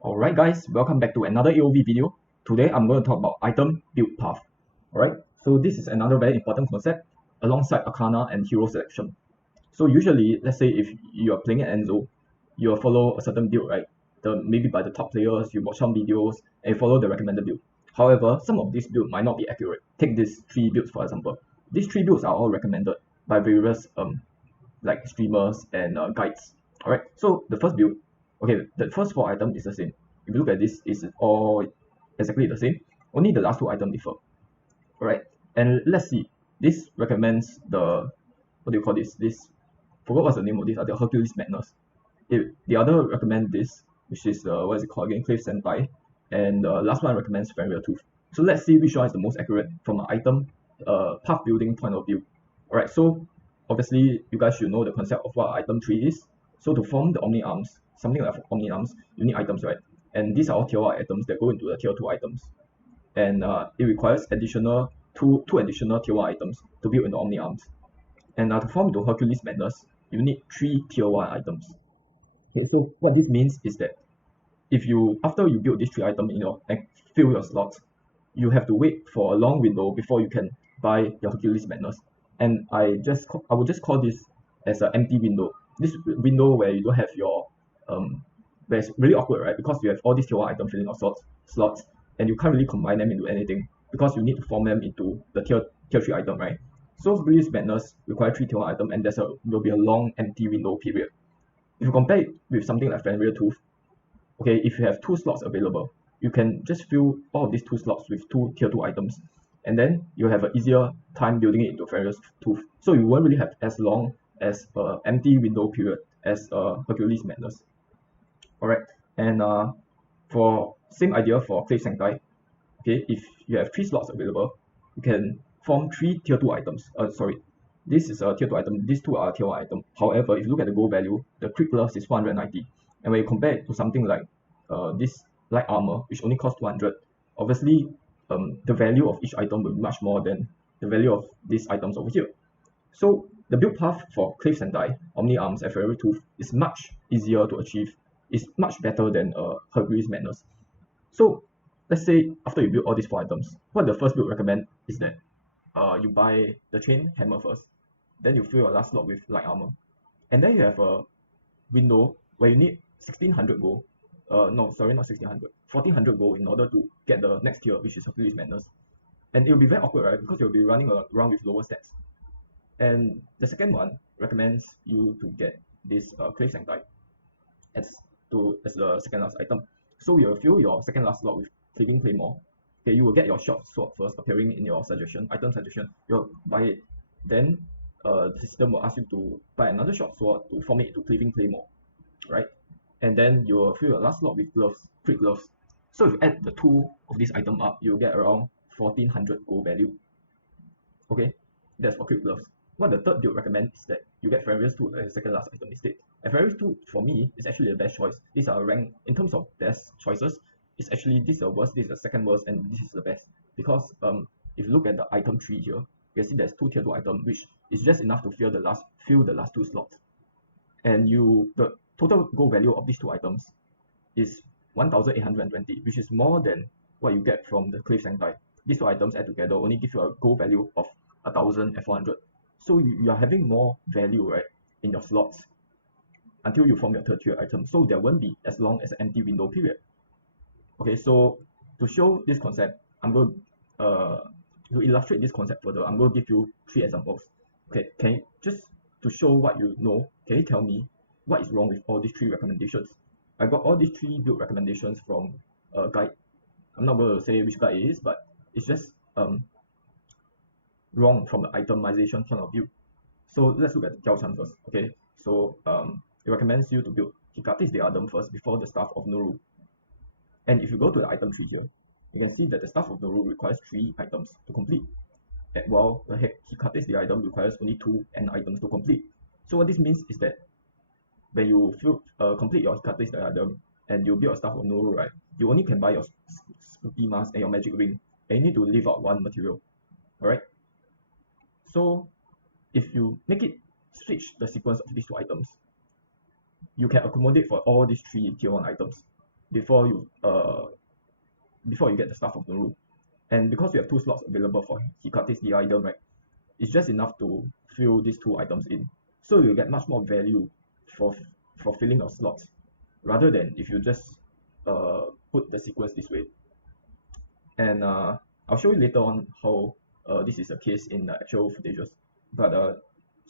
Alright guys, welcome back to another AOV video. Today I'm going to talk about item build path. Alright, so this is another very important concept alongside Arcana and hero selection. So usually, let's say if you are playing at Enzo, you'll follow a certain build, right? Maybe by the top players, you watch some videos and you follow the recommended build. However, some of these builds might not be accurate. Take these three builds for example. These three builds are all recommended by various like streamers and guides. Alright, so the first build, okay, the first four items is the same. If you look at this, it's all exactly the same. Only the last two items differ. Alright, and let's see. This recommends the, what do you call this? This, forgot what's the name of this, the Hercules Madness. The other recommend this, which is what is it called again? Cliff Sentai. And the last one recommends Fenrir Tooth. So let's see which one is the most accurate from an item path building point of view. Alright, so obviously you guys should know the concept of what item tree is. So to form the Omni Arms, something like Omni Arms, you need items, right? And these are all tier 1 items that go into the tier 2 items. And it requires additional two additional tier 1 items to build into Omni Arms. And to form the Hercules Madness, you need 3 tier 1 items. Okay, so what this means is that if you, after you build these 3 items in your and fill your slots, you have to wait for a long window before you can buy your Hercules Madness. And I will just call this as an empty window. This window where you don't have your where it's really awkward, right? Because you have all these tier 1 items filling your slots and you can't really combine them into anything because you need to form them into the tier 3 item, right? So Hercules Madness require 3 tier 1 items and will be a long empty window period. If you compare it with something like Fenrir Tooth, okay, if you have 2 slots available, you can just fill all of these 2 slots with 2 tier 2 items, and then you have an easier time building it into Fenrir Tooth. So you won't really have as long as an empty window period as Hercules Madness. Alright, and for same idea for Cliff Sentai, okay, if you have 3 slots available, you can form 3 tier 2 items. This is a tier 2 item, these 2 are tier 1 item. However, if you look at the gold value, the crit gloves is 490. And when you compare it to something like this light armor, which only costs 200, obviously the value of each item will be much more than the value of these items over here. So the build path for Cliff Sentai, Omni Arms, and Fairy Tooth is much easier to achieve. It's much better than Hercules Madness. So let's say after you build all these 4 items, what the first build recommend is that you buy the chain hammer first, then you fill your last slot with light armor, and then you have a window where you need 1600 gold. No, sorry, not 1600, 1400 gold in order to get the next tier, which is Hercules Madness. And it will be very awkward, right? Because you'll be running around with lower stats. And the second one recommends you to get this Cliff Sentai as the second last item. So you'll fill your second last slot with Cleaving Claymore. Okay, you will get your short sword first appearing in your item suggestion. You'll buy it. Then the system will ask you to buy another short sword to form it into Cleaving Claymore, right? And then you will fill your last slot with gloves, crit gloves. So if you add the 2 of this item up, you'll get around 1400 gold value. Okay, that's for crit gloves. What the third build recommends is that you get Fenrir's Tooth as a second last item instead. And Fenrir's Tooth, for me, is actually the best choice. These are ranked, in terms of best choices, it's actually this is the worst, this is the second worst, and this is the best. Because if you look at the item tree here, you can see there's 2 tier 2 items, which is just enough to fill the last 2 slots. And the total gold value of these 2 items is 1820, which is more than what you get from the Cliff Sentai. These 2 items add together only give you a gold value of 1400. So you are having more value, right, in your slots until you form your third tier item. So there won't be as long as an empty window period. Okay, so to show this concept, I'm going to illustrate this concept further. I'm going to give you 3 examples. Okay, can you, just to show what you know, can you tell me what is wrong with all these 3 recommendations? I got all these 3 build recommendations from a guide. I'm not going to say which guide it is, but it's just wrong from the itemization point of view. So let's look at Jiao Chan first. Okay, so it recommends you to build Hikate's the Adam first before the Staff of Noru. And if you go to the item tree here, you can see that the Staff of Noru requires 3 items to complete, while the Hikate's the Item requires only 2 end items to complete. So what this means is that when you complete your Hikate's the Item and you build a Staff of Noru, right, you only can buy your Spooky Mask and your Magic Ring, and you need to leave out 1 material. Alright? So if you make it switch the sequence of these 2 items, you can accommodate for all these 3 tier 1 items. before you get the Staff of Nuru. And because you have 2 slots available for Hekate's the item, right, it's just enough to fill these 2 items in. So you get much more value for filling your slots rather than if you just put the sequence this way. And I'll show you later on how this is a case in the actual footages. But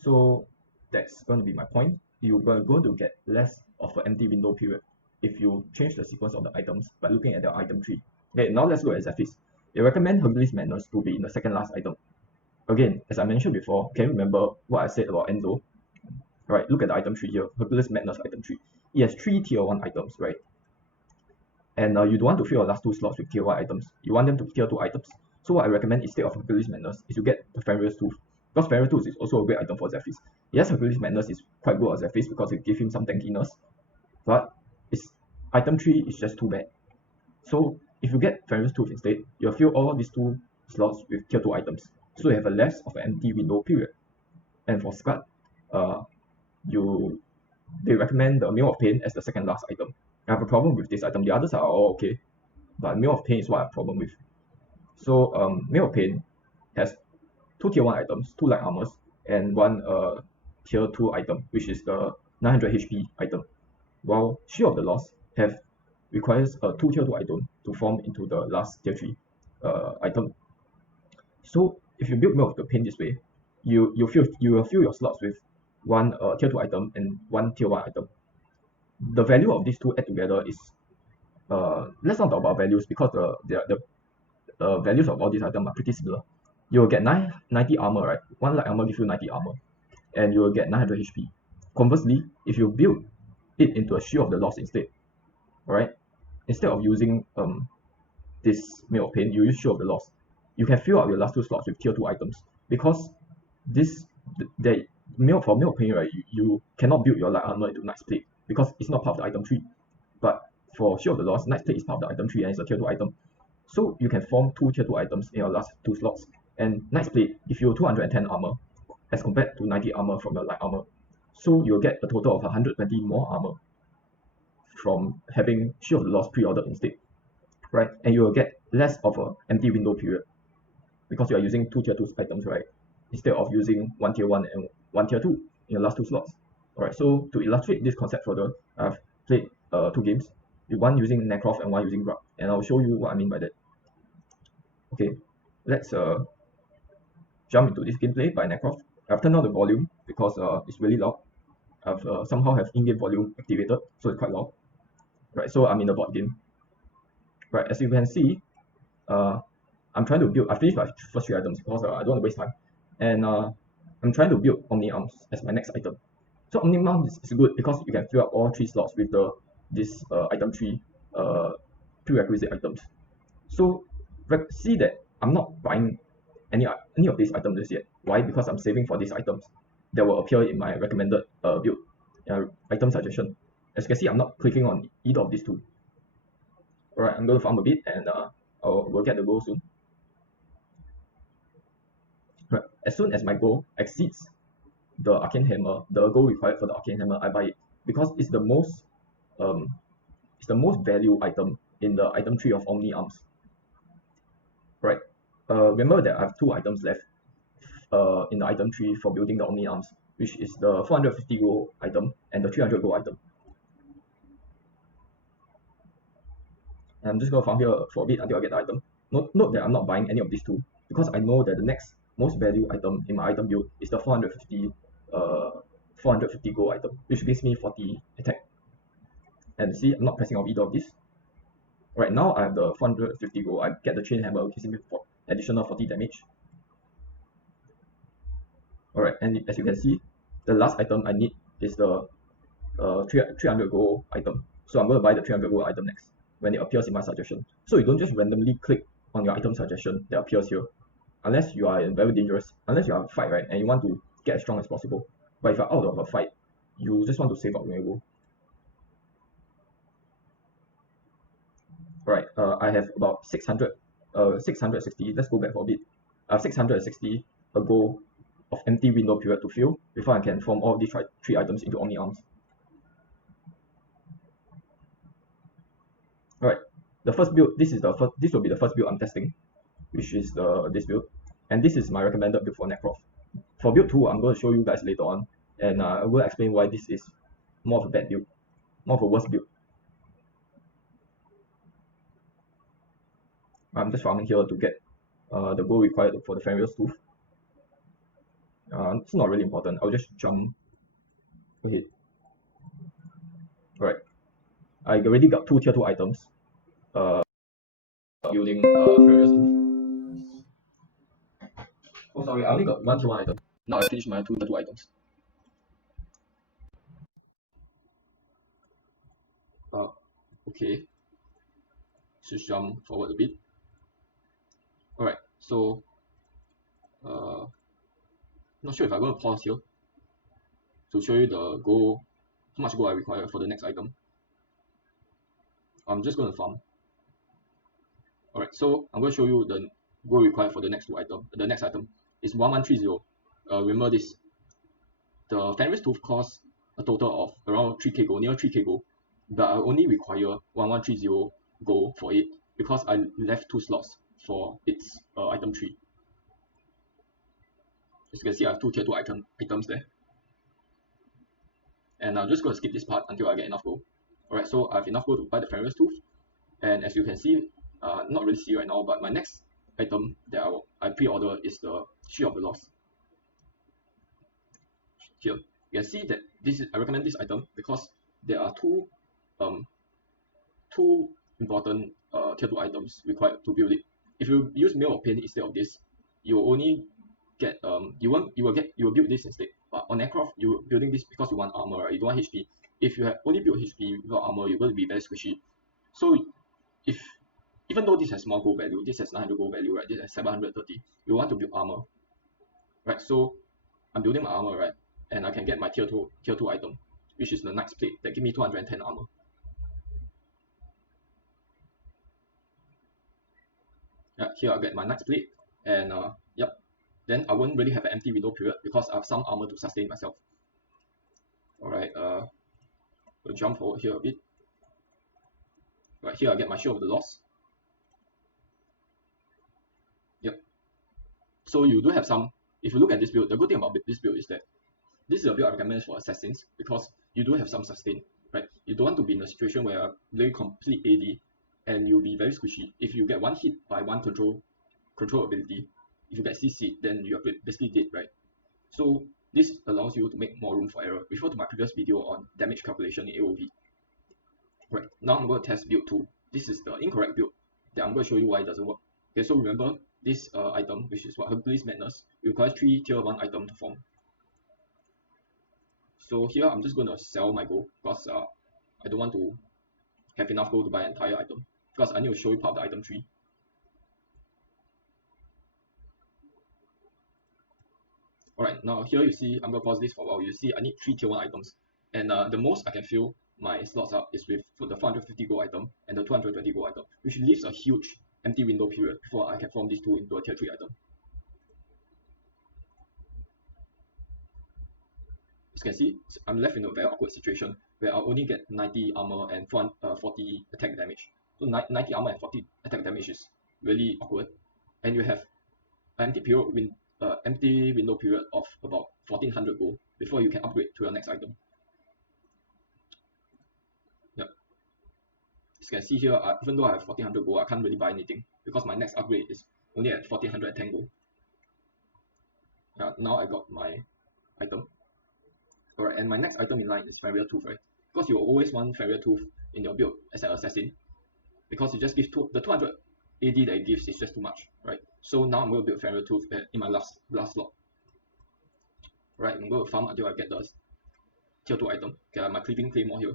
so that's going to be my point. You're going to get less of an empty window period if you change the sequence of the items by looking at the item tree. Okay, now let's look at Zephys. They recommend Hercules Madness to be in the second last item. Again, as I mentioned before, can you remember what I said about Enzo? Right, look at the item tree here, Hercules Madness item tree. It has 3 tier 1 items, right? And you don't want to fill your last 2 slots with tier 1 items. You want them to tier 2 items. So what I recommend instead of Hercules Madness is you get the Fenrir's Tooth. Because Fenrir's Tooth is also a great item for Zephys. Yes, Hercules Madness is quite good on Zephys because it gives him some tankiness. But its item tree is just too bad. So if you get Fenrir's Tooth instead, you'll fill all these 2 slots with tier 2 items. So you have a less of an empty window period. And for Scut, they recommend the Mail of Pain as the second last item. I have a problem with this item. The others are all okay, but Mail of Pain is what I have a problem with. So Mail of Pain has 2 tier 1 items, 2 light armors, and 1 tier 2 item, which is the 900 HP item. While Shield of the Lost requires a 2 tier 2 item to form into the last tier 3 item. So if you build Mail of the Pain this way, you will fill your slots with 1 tier 2 item and 1 tier 1 item. The value of these 2 add together is let's not talk about values because the values of all these items are pretty similar. You will get 90 armor, right? 1 light armor gives you 90 armor, and you will get 900 HP. Conversely, if you build it into a Shield of the Lost instead, alright, instead of using this Mail of Pain, you use Shield of the Lost. You can fill out your last 2 slots with tier 2 items because Mail of Pain, right, you cannot build your light armor into Knight's Plate because it's not part of the item tree. But for Shield of the Lost, Knight's Plate is part of the item tree and it's a tier 2 item. So you can form 2 tier 2 items in your last 2 slots. And Knight's Plate gives you 210 armor as compared to 90 armor from your light armor. So you'll get a total of 120 more armor from having Shield of the Lost pre-ordered instead. Right? And you will get less of an empty window period because you are using 2 tier 2 items, right? Instead of using 1 tier 1 and 1 tier 2 in your last 2 slots. Alright, so to illustrate this concept further, I've played 2 games, one using Necroft and one using Grub, and I'll show you what I mean by that. Okay, let's jump into this gameplay by Necroft. I've turned down the volume because it's really loud. I've somehow have in-game volume activated, so it's quite loud. Right, so I'm in the board game. Right, as you can see, I'm trying to build. I finished my first 3 items because I don't want to waste time, and I'm trying to build Omni Arms as my next item. So Omni Arms is good because you can fill up all 3 slots with this item tree prerequisite items. So see that I'm not buying any of these items just yet. Why? Because I'm saving for these items that will appear in my recommended build item suggestion. As you can see, I'm not clicking on either of these 2. Alright, I'm going to farm a bit and we'll get the goal soon. Right, as soon as my goal exceeds the Arcane Hammer, the goal required for the Arcane Hammer, I buy it because it's the most value item in the item tree of Omni Arms. Right. Remember that I have 2 items left in the item tree for building the Omni Arms, which is the 450 gold item and the 300 gold item. And I'm just going to farm here for a bit until I get the item. Note that I'm not buying any of these 2 because I know that the next most value item in my item build is the 450 gold item, which gives me 40 attack. And see, I'm not pressing off either of these. Right now, I have the 450 gold. I get the chain hammer, which gives me additional 40 damage. Alright, and as you can see, the last item I need is the 300 gold item. So I'm going to buy the 300 gold item next when it appears in my suggestion. So you don't just randomly click on your item suggestion that appears here, unless you are very dangerous, unless you are a fight, right, and you want to get as strong as possible. But if you're out of a fight, you just want to save up when you go. Alright, I have about 660, let's go back for a bit. I have 660 a goal of empty window period to fill before I can form all of these 3 items into Omni Arms. The first build, this will be the first build I'm testing, which is this build, and this is my recommended build for Necroft. For build 2, I'm going to show you guys later on, and I will explain why this is more of a bad build, more of a worse build. I'm just farming here to get the gold required for the Fenrir's Tooth. It's not really important. I'll just jump ahead. Alright, I already got 2 tier 2 items. Building Fenrir's Tooth. Oh, sorry, I only got 1 tier 1 item. Now I finished my 2 tier 2 items. Okay. Just jump forward a bit. Alright, so not sure if I'm going to pause here to show you the gold, how much gold I require for the next item. I'm just going to farm. Alright, so I'm going to show you the gold required for the next item. The next item is 1130. Remember this. The Fenrir's Tooth costs a total of around 3k gold, near 3k gold, but I only require 1130 gold for it because I left 2 slots for its item 3. As you can see, I have 2 tier 2 items there. And I'm just going to skip this part until I get enough gold. Alright, so I have enough gold to buy the Fenrir's Tooth. And as you can see, not really see right now, but my next item that I pre-order is the Shield of the Lost. Here, you can see that I recommend this item because there are two important tier 2 items required to build it. If you use Mail of Pain instead of this, you will only get you will build this instead. But on aircraft, you're building this because you want armor, right? You don't want HP. If you have only built HP without armor, you're going to be very squishy. So even though this has more gold value, this has 900 gold value, right? This has 730. You want to build armor, right? So I'm building my armor, right? And I can get my tier 2 item, which is the Knight's Plate that give me 210 armor. Yeah, here I get my Knight's Plate, and yep. Then I won't really have an empty window period because I have some armor to sustain myself. Alright, we'll jump forward here a bit. Right here I get my Shield of the Lost. Yep. So you do have some, if you look at this build, the good thing about this build is that this is a build I recommend for assassins because you do have some sustain, right? You don't want to be in a situation where you're playing complete AD and you'll be very squishy. If you get one hit by one control ability, if you get CC, then you're basically dead, right? So this allows you to make more room for error. Refer to my previous video on damage calculation in AoV. Right, now I'm going to test build 2. This is the incorrect build that I'm going to show you why it doesn't work. Okay, so remember this item, which is what Hercules Madness, requires 3 tier 1 items to form. So here I'm just going to sell my gold because I don't want to have enough gold to buy an entire item because I need to show you part of the item tree. Alright, now here you see, I'm going to pause this for a while. You see I need 3 tier 1 items, and the most I can fill my slots up is with the 450 gold item and the 220 gold item, which leaves a huge empty window period before I can form these two into a tier 3 item. As you can see, I'm left in a very awkward situation where I'll only get 90 armor and 40 attack damage. So 90 armor and 40 attack damage is really awkward, and you have an empty window period of about 1400 gold before you can upgrade to your next item. Yep. As you can see here, even though I have 1400 gold, I can't really buy anything because my next upgrade is only at 1410 gold. Now I got my item. Alright, and my next item in line is Farrier Tooth, right? Because you always want Farrier Tooth in your build as an assassin, because it just gives the 200 AD that it gives is just too much, right? So now I'm going to build Farrier Tooth in my last slot. Right, I'm going to farm until I get the tier 2 item. Okay, I have my Cleaving Claymore here.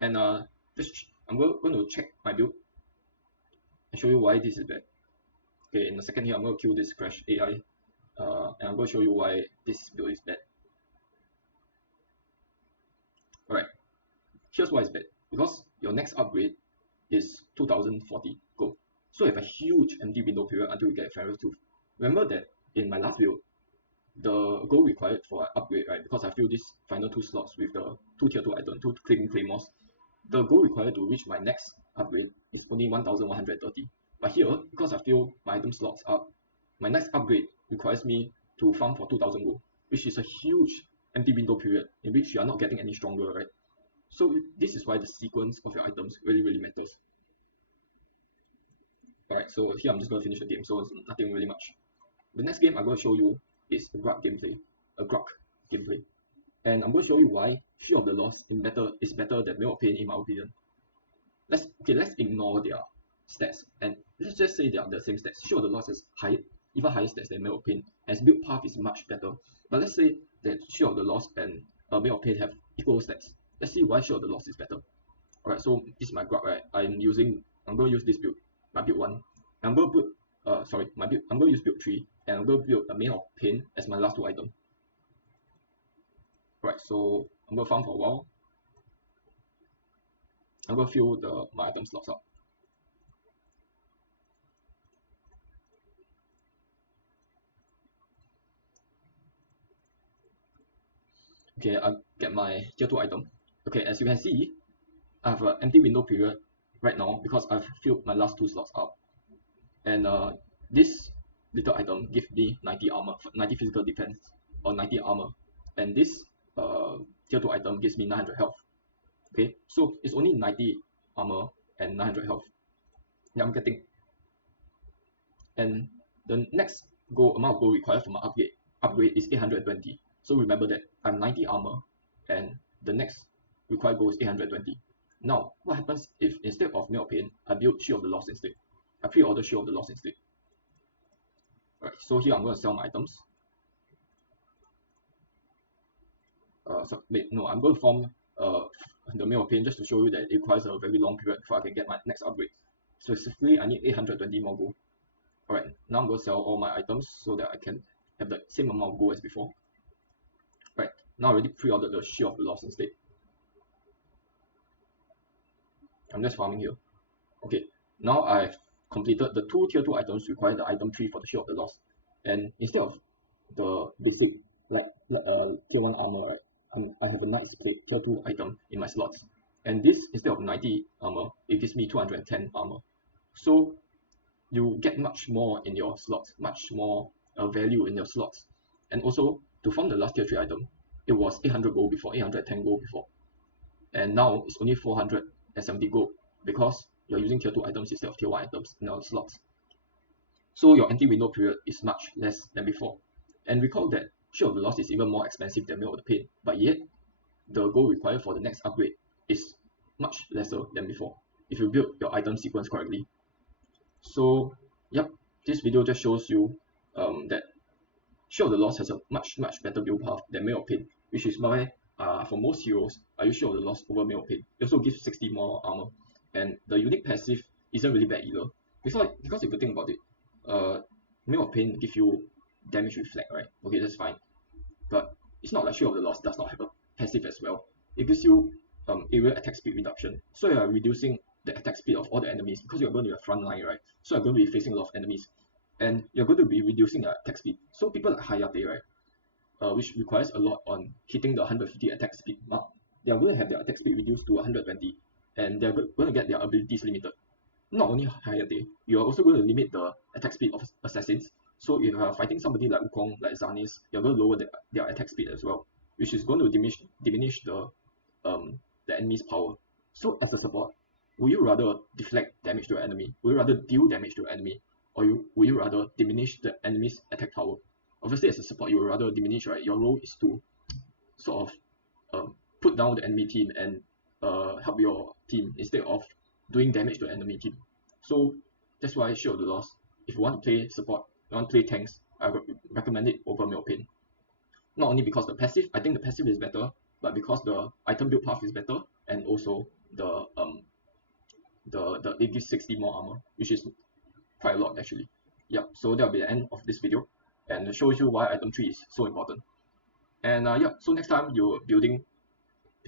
And I'm going to check my build and show you why this is bad. Okay, in a second here, I'm going to kill this Crash AI. And I'm going to show you why this build is bad. Alright, here's why it's bad. Because your next upgrade is 2040 gold. So you have a huge empty window period until you get Farrier Tooth. Remember that in my last build, the gold required for upgrade, right? Because I filled these final 2 slots with the 2 tier 2 items, 2 Cleaving Claymores. The gold required to reach my next upgrade is only 1130. But here, because I feel my item slots up, my next upgrade requires me to farm for 2000 gold, which is a huge empty window period in which you are not getting any stronger, right? So this is why the sequence of your items really matters. Alright, so here I'm just going to finish the game, so it's nothing really much. The next game I'm going to show you is a Grok gameplay. And I'm going to show you why Shield of the Lost is better than Mail of Pain in my opinion. Let's ignore their stats and let's just say they are the same stats. Shield of the Lost has even higher stats than Mail of Pain, as build path is much better. But let's say that Shield of the Lost and Mail of Pain have equal stats. Let's see why Shield of the Lost is better. Alright, so this is my Grok, right? I'm going to use this build, my build 1. I'm going to put I'm going to use build 3, and I'm going to build a Mail of Pain as my last 2 items. Right, so I'm going to farm for a while. I'm going to fill my item slots up. Okay, I get my tier 2 item. Okay, as you can see, I have an empty window period right now because I've filled my last 2 slots up. And this little item gives me 90 armor, 90 physical defense, or 90 armor. And this tier 2 item gives me 900 health. Okay, so it's only 90 armor and 900 health that I'm getting. And the next amount of gold required for my upgrade is 820. So remember that I'm 90 armor and the next required gold is 820. Now, what happens if instead of Mail of Pain, I build Shield of the Lost instead? I pre-order Shield of the Lost instead. Alright, so here I'm going to sell my items. I'm going to farm the Mail of Pain just to show you that it requires a very long period before I can get my next upgrade. Specifically, I need 820 more gold. Alright, now I'm going to sell all my items so that I can have the same amount of gold as before. Right, now I already pre-ordered the Shield of the Lost instead. I'm just farming here. Okay, now I've completed the 2 tier 2 items required the item 3 for the Shield of the Lost. And instead of the basic tier 1 armor, right, I have a nice plate tier 2 item in my slots. And this, instead of 90 armor, it gives me 210 armor. So you get much more in your slots, much more value in your slots. And also, to farm the last tier 3 item, it was 800 gold before, 810 gold before. And now it's only 470 gold because you're using tier 2 items instead of tier 1 items in our slots. So your empty window period is much less than before. And recall that Shield of the Lost is even more expensive than Mail of the Pain, but yet the gold required for the next upgrade is much lesser than before if you build your item sequence correctly. So yep, this video just shows you that Shield of the Lost has a much better build path than Mail of Pain, which is why for most heroes I use Shield of the Lost over Mail of Pain. It also gives 60 more armor, and the unique passive isn't really bad either. Because if you think about it, Mail of Pain gives you damage reflect, right? Okay, that's fine. But it's not like Shield of the Lost does not have a passive as well. It gives you area attack speed reduction. So you are reducing the attack speed of all the enemies because you're going to be a front line, right? So you're going to be facing a lot of enemies. And you're going to be reducing the attack speed. So people like Hayate, right, which requires a lot on hitting the 150 attack speed mark, they are going to have their attack speed reduced to 120, and they're going to get their abilities limited. Not only Hayate, you're also going to limit the attack speed of assassins. So if you are fighting somebody like Wukong, like Zanis, you're going to lower their attack speed as well, which is going to diminish the enemy's power. So as a support, would you rather deflect damage to an enemy? Would you rather deal damage to an enemy? Or would you rather diminish the enemy's attack power? Obviously, as a support, you would rather diminish, right? Your role is to sort of put down the enemy team and help your team instead of doing damage to the enemy team. So that's why Shield of the Lost, if you want to play support, you want to play tanks, I recommend it over Mail of Pain. Not only because the passive, I think the passive is better, but because the item build path is better, and also it gives 60 more armor, which is quite a lot actually. Yep, so that'll be the end of this video, and it shows you why item 3 is so important. And yeah, so next time you're building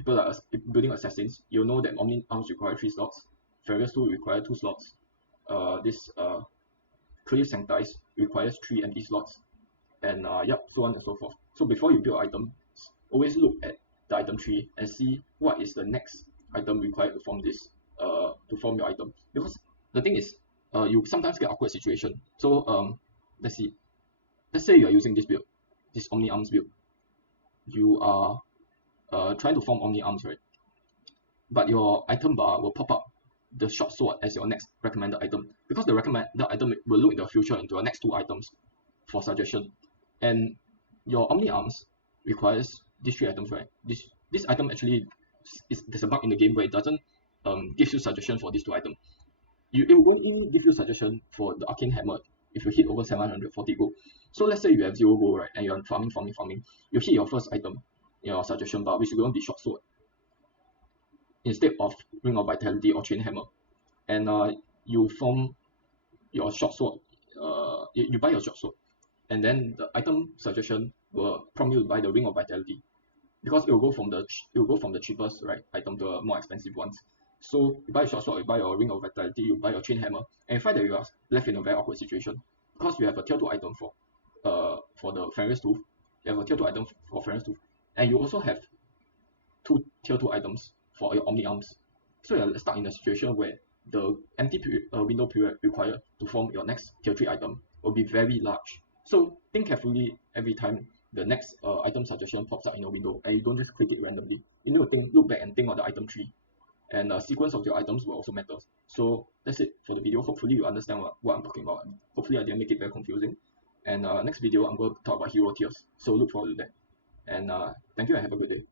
building assassins, you'll know that Omni Arms require 3 slots, Furious 2 require 2 slots, this Clear Sanctize requires 3 empty slots, and yep, so on and so forth. So before you build items, always look at the item tree and see what is the next item required to form this. to form your item. Because the thing is, you sometimes get awkward situation. So let's see. Let's say you are using this build, this Omni Arms build. You are trying to form Omni Arms, right? But your item bar will pop up the short sword as your next recommended item, because the recommended item will look in the future into your next two items for suggestion. And your Omni Arms requires these three items, right? This item actually there's a bug in the game where it doesn't give you suggestion for these two items. It will only give you suggestion for the Arcane Hammer if you hit over 740 gold. So let's say you have 0 gold, right, and you're farming. You hit your first item in your suggestion bar, which is going to be short sword instead of Ring of Vitality or Chain Hammer, and you form your short sword. You buy your short sword, and then the item suggestion will prompt you to buy the Ring of Vitality, because it will go from the cheapest, right, item to a more expensive ones. So you buy a short sword, you buy your Ring of Vitality, you buy your Chain Hammer, and you find that you are left in a very awkward situation, because you have a tier 2 item for the Fenris Tooth, you have a tier 2 item for Fenris Tooth, and you also have two tier 2 items for your Omni Arms. So you're stuck in a situation where the empty window period required to form your next tier 3 item will be very large. So think carefully every time the next item suggestion pops up in your window, and you don't just click it randomly. You need to look back and think of the item tree. And the sequence of your items will also matter. So that's it for the video. Hopefully you understand what I'm talking about. Hopefully I didn't make it very confusing. And next video I'm going to talk about hero tiers. So look forward to that. And thank you and have a good day.